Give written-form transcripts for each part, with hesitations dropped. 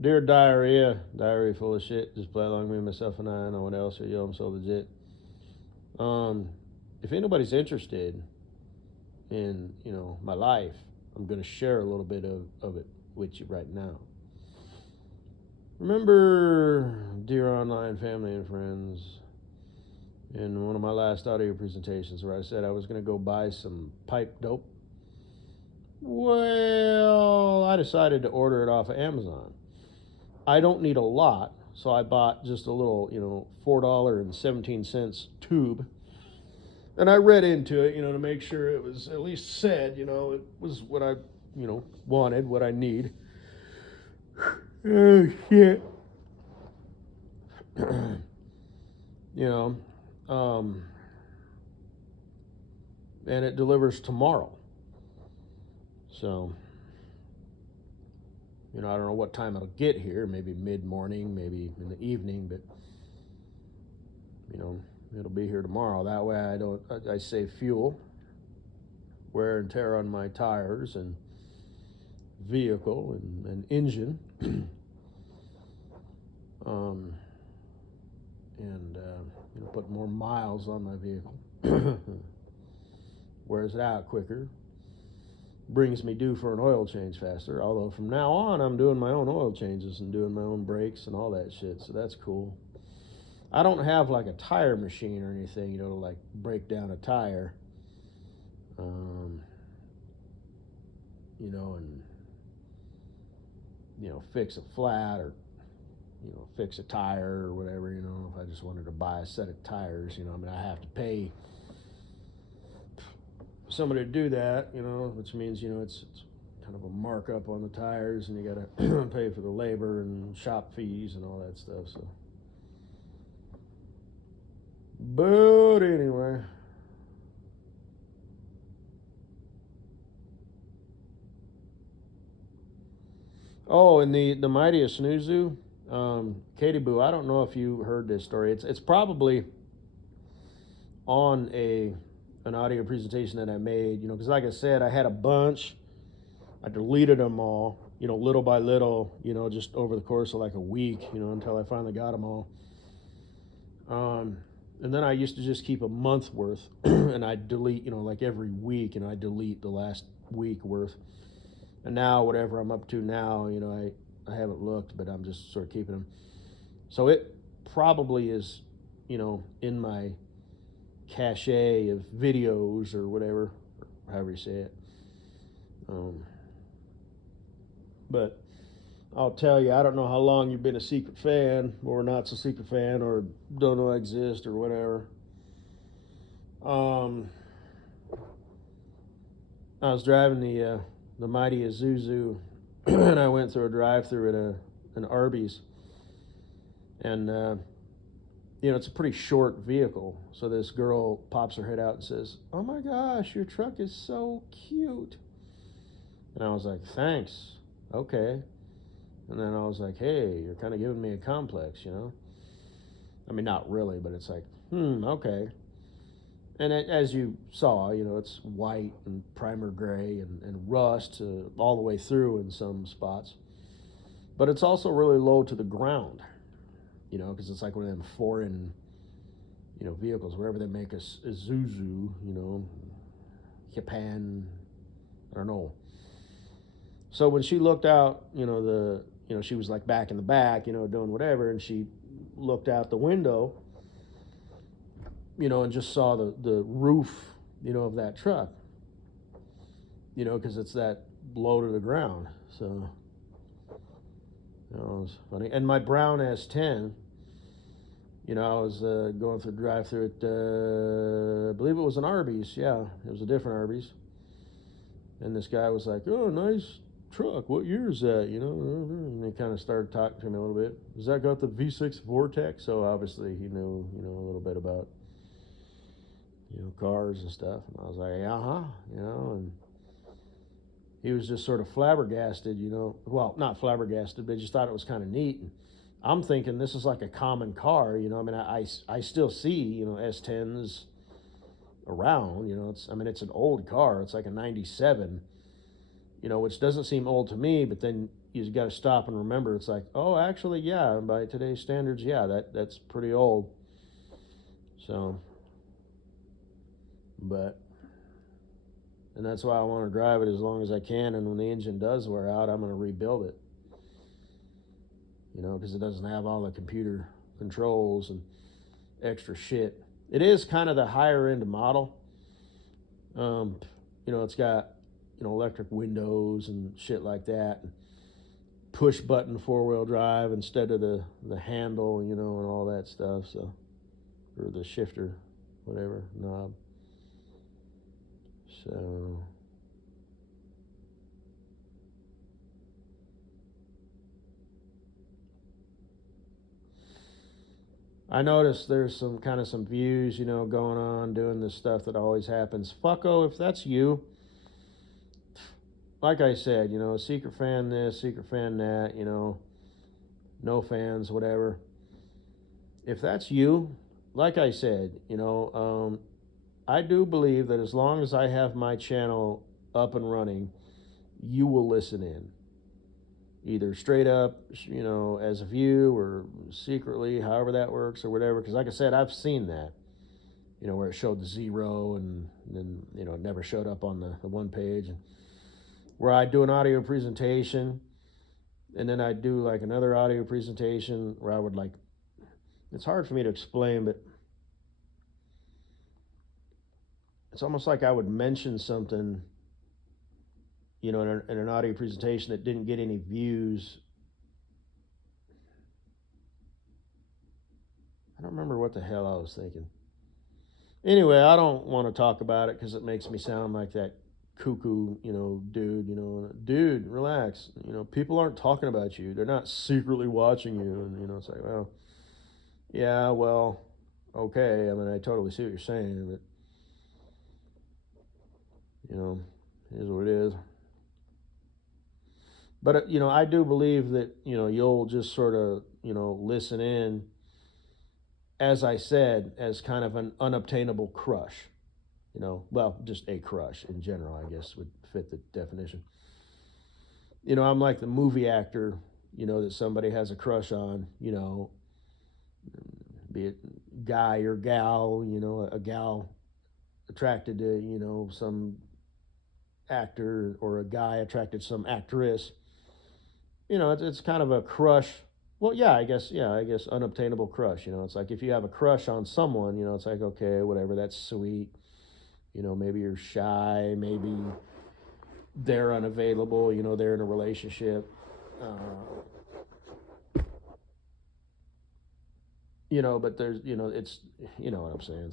Dear Diarrhea, Diarrhea full of shit. Just play along with me, myself, and I. No one else. Yo, I'm so legit. Um, if anybody's interested in, my life, I'm going to share a little bit of it with you right now. Remember, dear online family and friends, in one of my last audio presentations where I said I was going to go buy some pipe dope? Well, I decided to order it off of Amazon. I don't need a lot, so I bought just a little, $4.17 tube. And I read into it, to make sure it was at least said, it was what I, wanted, what I need. Oh, shit. you know, um, and it delivers tomorrow. So, I don't know what time it'll get here, maybe mid-morning, maybe in the evening, but, it'll be here tomorrow. That way I save fuel, wear and tear on my tires and vehicle and engine. And put more miles on my vehicle. Wears it out quicker. Brings me due for an oil change faster. Although from now on, I'm doing my own oil changes and doing my own brakes and all that shit. So that's cool. I don't have like a tire machine or anything, to like break down a tire. And fix a flat or fix a tire or whatever, if I just wanted to buy a set of tires, I have to pay somebody to do that, which means, it's kind of a markup on the tires, and you got to pay for the labor and shop fees and all that stuff, so. But anyway. Oh, and the mightiest Snuzu, Katie Boo. I don't know if you heard this story. It's probably on an audio presentation that I made. Because like I said, I had a bunch. I deleted them all. Little by little. Just over the course of like a week. Until I finally got them all. And then I used to just keep a month worth, and I delete. Like every week, and I delete the last week worth. And now, whatever I'm up to now, I haven't looked, but I'm just sort of keeping them. So it probably is, in my cache of videos or whatever, or however you say it. But I'll tell you, I don't know how long you've been a secret fan, or not so secret fan, or don't know I exist, or whatever. I was driving the mighty Isuzu, and I went through a drive-through at an Arby's, and it's a pretty short vehicle. So this girl pops her head out and says, "Oh my gosh, your truck is so cute." And I was like, "Thanks, okay." And then I was like, "Hey, you're kind of giving me a complex, I mean, not really, but it's like, okay." And as you saw, it's white and primer gray and rust all the way through in some spots. But it's also really low to the ground, because it's like one of them foreign, vehicles, wherever they make a Isuzu, Japan, I don't know. So when she looked out, she was like back in the back, doing whatever, and she looked out the window, and just saw the roof, of that truck, because it's that low to the ground. So, it was funny. And my brown S10, I was going through the drive-through at, I believe it was an Arby's. Yeah, it was a different Arby's. And this guy was like, "Oh, nice truck. What year is that?" And he kind of started talking to me a little bit. "Has that got the V6 Vortex?" So obviously he knew, a little bit about cars and stuff. And I was like, and he was just sort of flabbergasted, well, not flabbergasted, but just thought it was kind of neat. And I'm thinking this is like a common car, I still see, S10s around, it's an old car. It's like a 97, which doesn't seem old to me, but then, you got to stop and remember. It's like, oh, actually, yeah, by today's standards, yeah, that's pretty old. So, but, and that's why I want to drive it as long as I can. And when the engine does wear out, I'm going to rebuild it. You know, because it doesn't have all the computer controls and extra shit. It is kind of the higher end model. You know, it's got, you know, electric windows and shit like that. And push button 4-wheel drive instead of the handle, you know, and all that stuff. So, or the shifter, whatever knob. So, I noticed there's some views, you know, going on doing this stuff that always happens. Fucko, if that's you, like I said, you know, secret fan this, secret fan that, you know, no fans, whatever. If that's you, like I said, you know, I do believe that as long as I have my channel up and running, you will listen in. Either straight up, you know, as a view or secretly, however that works or whatever. Because like I said, I've seen that, you know, where it showed the 0 and then, you know, it never showed up on the one page. And where I do an audio presentation and then I do like another audio presentation where I would like, it's hard for me to explain, but it's almost like I would mention something, you know, in an audio presentation that didn't get any views. I don't remember what the hell I was thinking. Anyway, I don't want to talk about it because it makes me sound like that cuckoo, you know, dude, you know, dude, relax. You know, people aren't talking about you. They're not secretly watching you. And, you know, it's like, well, yeah, well, okay. I mean, I totally see what you're saying, but, you know, it is what it is. But, you know, I do believe that, you know, you'll just sort of, you know, listen in, as I said, as kind of an unobtainable crush. You know, well, just a crush in general, I guess, would fit the definition. You know, I'm like the movie actor, you know, that somebody has a crush on, you know, be it guy or gal, you know, a gal attracted to, you know, some actor or a guy attracted to some actress. You know, it's kind of a crush. Well, yeah, I guess unobtainable crush. You know, it's like if you have a crush on someone, you know, it's like, okay, whatever, that's sweet. You know, maybe you're shy, maybe they're unavailable, you know, they're in a relationship. You know, but there's, you know, it's, you know what I'm saying.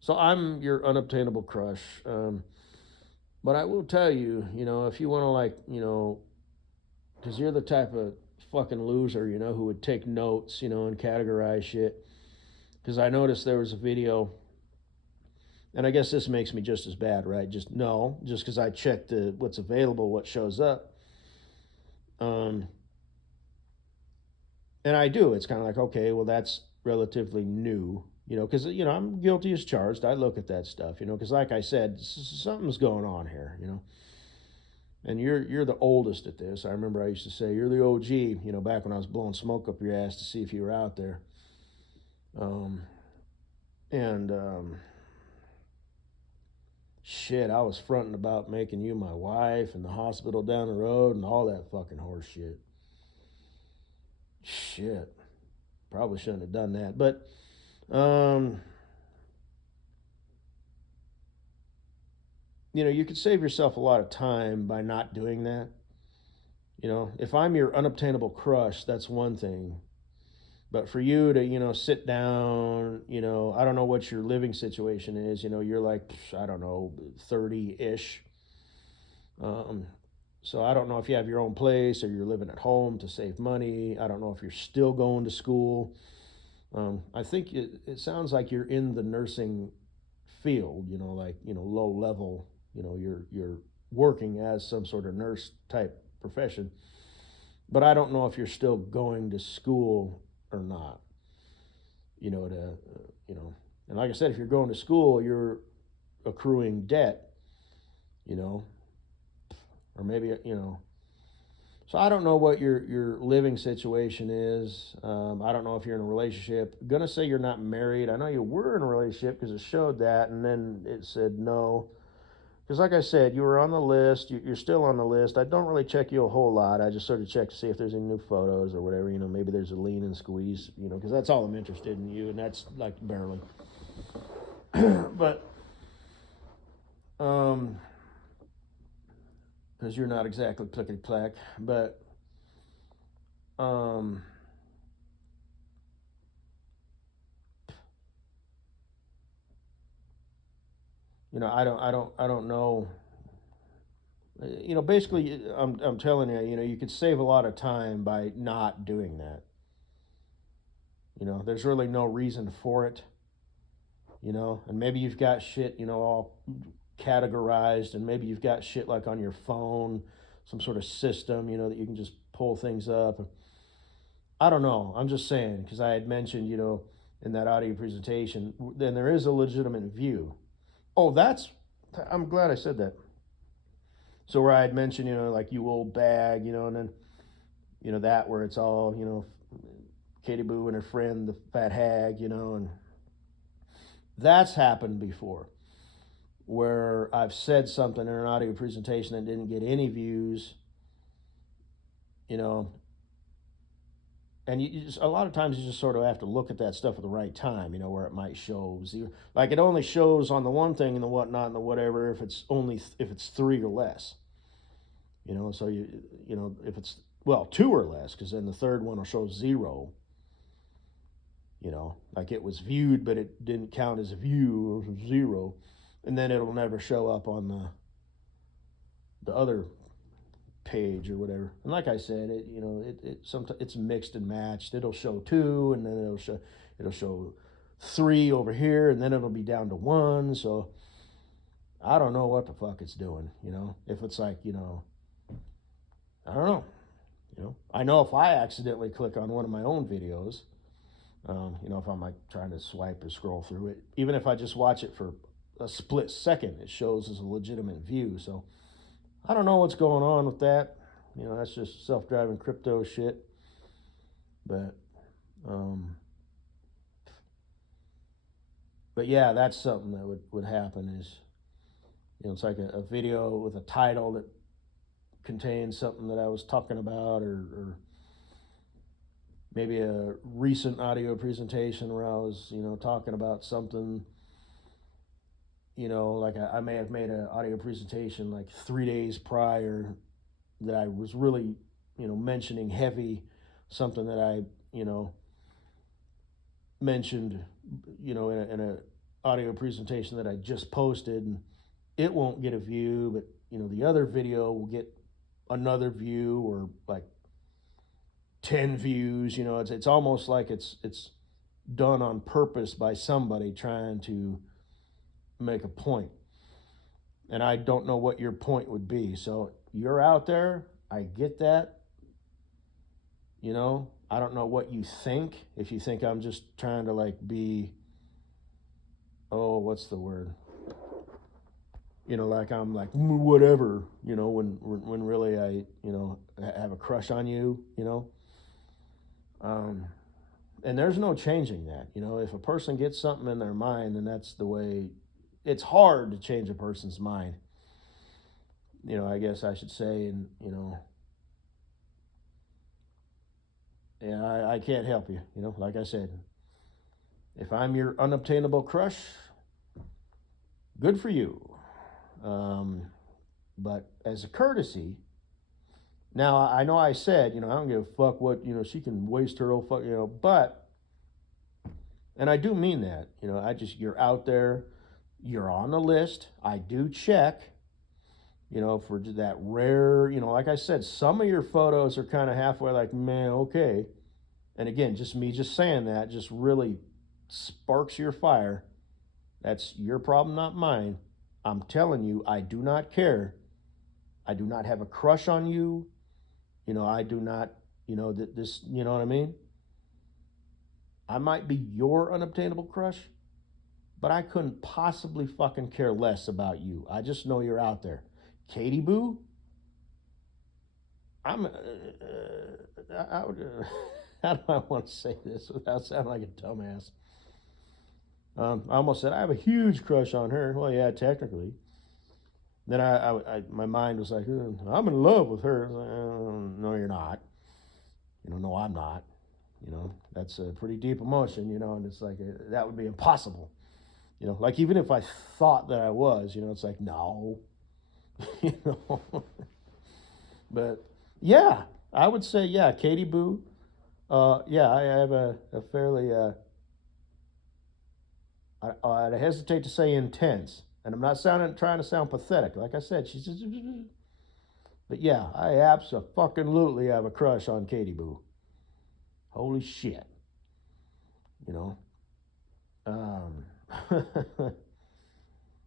So I'm your unobtainable crush. But I will tell you, you know, if you want to, like, you know, because you're the type of fucking loser, you know, who would take notes, you know, and categorize shit. Because I noticed there was a video, and I guess this makes me just as bad, right? Just because I checked what's available, what shows up. And I do. It's kind of like, okay, well, that's relatively new, you know, because, you know, I'm guilty as charged. I look at that stuff, you know, because like I said, something's going on here, you know. And you're the oldest at this. I remember I used to say, you're the OG, you know, back when I was blowing smoke up your ass to see if you were out there. And shit, I was fronting about making you my wife and the hospital down the road and all that fucking horse shit. Shit. Probably shouldn't have done that. But you know, you could save yourself a lot of time by not doing that. You know, if I'm your unobtainable crush, that's one thing. But for you to, you know, sit down, you know, I don't know what your living situation is. You know, you're like, I don't know, 30 ish. So I don't know if you have your own place or you're living at home to save money. I don't know if you're still going to school. I think it sounds like you're in the nursing field, you know, like, you know, low level, you know, you're working as some sort of nurse type profession. But I don't know if you're still going to school or not, you know, you know, and like I said, if you're going to school, you're accruing debt, you know, or maybe, you know, So I don't know what your living situation is. I don't know if you're in a relationship. I'm gonna say you're not married. I know you were in a relationship because it showed that, and then it said no. Because like I said, you were on the list. You're still on the list. I don't really check you a whole lot. I just sort of check to see if there's any new photos or whatever. Maybe there's a lean and squeeze. Because that's all I'm interested in you, and that's like barely. But because you're not exactly plickety plack, but I don't know. Basically, I'm telling you, you could save a lot of time by not doing that. There's really no reason for it. And maybe you've got shit, all categorized, and maybe you've got shit like on your phone, some sort of system, that you can just pull things up. I don't know. I'm just saying, because I had mentioned, in that audio presentation, then there is a legitimate view. Oh, I'm glad I said that. So where I had mentioned, like you old bag, and then, that where it's all, Katie Boo and her friend, the fat hag, and that's happened before, where I've said something in an audio presentation that didn't get any views, and you just, a lot of times you just sort of have to look at that stuff at the right time, where it might show zero. Like it only shows on the one thing and the whatnot and the whatever if it's 3 or less. So if it's, well, 2 or less, because then the third one will show 0. Like it was viewed, but it didn't count as a view, or 0, and then it'll never show up on the other page or whatever. And like I said, sometimes it's mixed and matched. It'll show 2, and then it'll show 3 over here, and then it'll be down to 1. So I don't know what the fuck it's doing. If it's like, I don't know. I know if I accidentally click on one of my own videos, if I'm like trying to swipe or scroll through it, even if I just watch it for a split second, it shows as a legitimate view. So I don't know what's going on with that. That's just self-driving crypto shit. But yeah, that's something that would happen is, it's like a video with a title that contains something that I was talking about, or maybe a recent audio presentation where I was, talking about something, like I may have made an audio presentation like 3 days prior that I was really, mentioning heavy, something that I, mentioned, in a audio presentation that I just posted, and it won't get a view, but, the other video will get another view, or like 10 views. It's almost like it's done on purpose by somebody trying to make a point. And I don't know what your point would be. So you're out there, I get that. I don't know what you think. If you think I'm just trying to like be, oh, what's the word? Like I'm like whatever, when really I, have a crush on you, and there's no changing that. If a person gets something in their mind, then that's the way. It's hard to change a person's mind. I guess I should say, and yeah, I can't help you. Like I said, if I'm your unobtainable crush, good for you. But as a courtesy, now I know I said, I don't give a fuck what, she can waste her old fuck, but, and I do mean that, you're out there, you're on the list. I do check, for that rare, like I said, some of your photos are kind of halfway like, man, okay. And again, just me just saying that just really sparks your fire. That's your problem, not mine. I'm telling you, I do not care. I do not have a crush on you. I do not, this, you know what I mean? I might be your unobtainable crush, but I couldn't possibly fucking care less about you. I just know you're out there. Katie Boo, I'm, I would, how do I want to say this without sounding like a dumbass? I almost said I have a huge crush on her. Well, yeah, technically. Then my mind was like, I'm in love with her. Like, no, you're not. No, I'm not. That's a pretty deep emotion. And it's like that would be impossible. Like even if I thought that I was, it's like no, you know. But yeah, I would say yeah, Katie Boo. Yeah, I have a fairly I hesitate to say intense, and I'm not trying to sound pathetic. Like I said, she's just, but yeah, I absolutely have a crush on Katie Boo. Holy shit, you know. Um,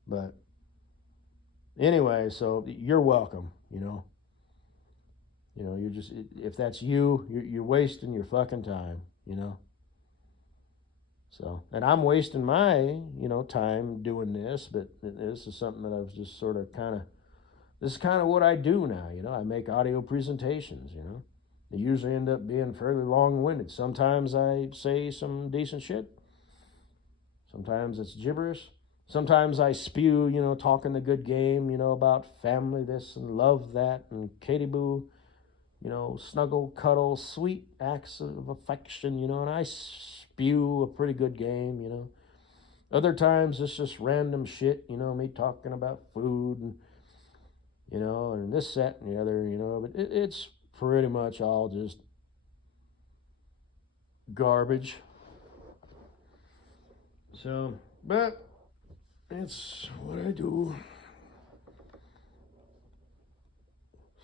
but anyway, so you're welcome. You're just if that's you're wasting your fucking time. So, and I'm wasting my time doing this, but this is something that I've just sort of this is kind of what I do now. I make audio presentations. They usually end up being fairly long-winded. Sometimes I say some decent shit. Sometimes it's gibberish. Sometimes I spew, talking the good game, about family this and love that and Katie Boo, snuggle, cuddle, sweet acts of affection, and I spew a pretty good game. Other times it's just random shit, me talking about food and this, that, and the other, but it's pretty much all just garbage. So, but it's what I do.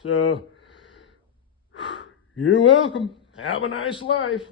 So, you're welcome. Have a nice life.